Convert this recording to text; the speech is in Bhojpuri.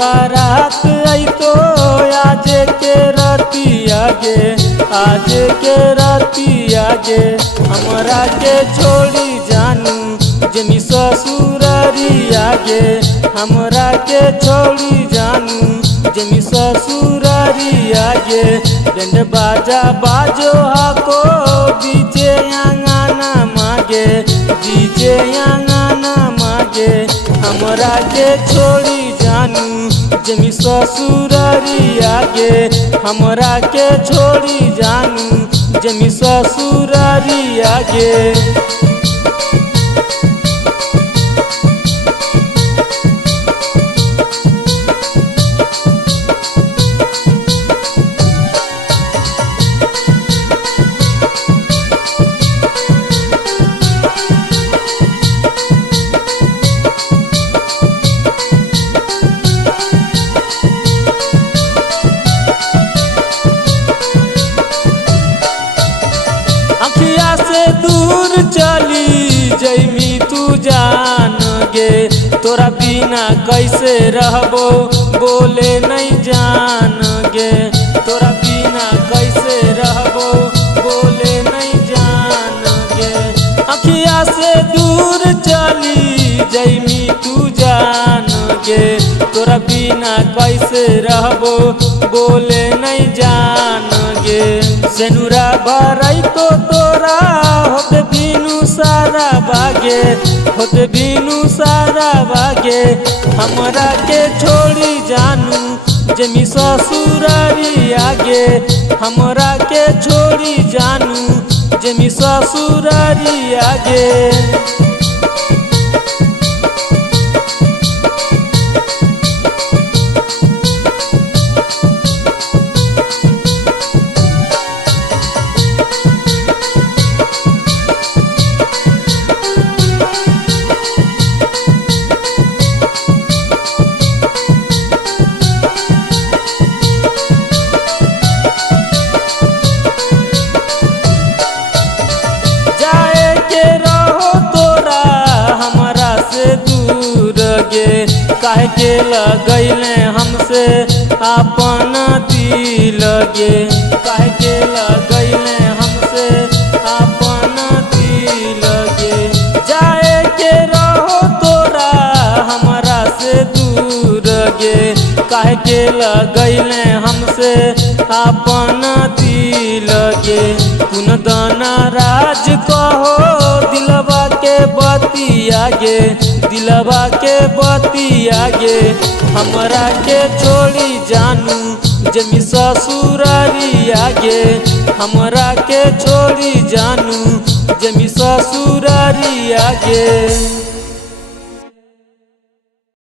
बारात आई तो आज के राती आगे, आज के राती आगे हमरा के छोड़ी जानू जमी ससुरारी आगे, हमरा के छोड़ी जानू जमी ससुरारी आगे। बैंड बाजा बाजो हाको डीजे आंगना मागे, डीजे आंगना मागे हमरा के छोड़ी जानू जमी ससुरारी आगे, हमरा के छोड़ी जानू जमी ससुरारी आगे। अखिया से दूर चली जैमी तू जान गे, तोरा बिना कैसे रहबो बोले नहीं जान गे, तोरा बिना कैसे रहबो बोले नहीं जान गे। अखिया से दूर चली जैमी तू जान गे, तोरा बिना कैसे रहबो बोले नहीं जान गे। सेनुरा भराई तो तोरा होते बिनु सारा बागे, होते बिनु सारा बागे हमरा के छोड़ी जानू जमी ससुरारी आगे, हमरा के छोड़ी जानू जमी ससुरारी आगे। काहे के लगैले हमसे अपन दिल गे, काहे के लगैले हमसे अपन दिल गे। जाए के रहो तोरा हमरा से दूर गे, काहे के लगैले हमसे अपन दिल गे। पुन दाना राज कहो दिलवा के बतिया गे, दिलवा के बतिया गे हमरा के छोड़ी जानू जमी ससुरारी आगे, हमरा के छोड़ी जानू जमी ससुरारी आगे।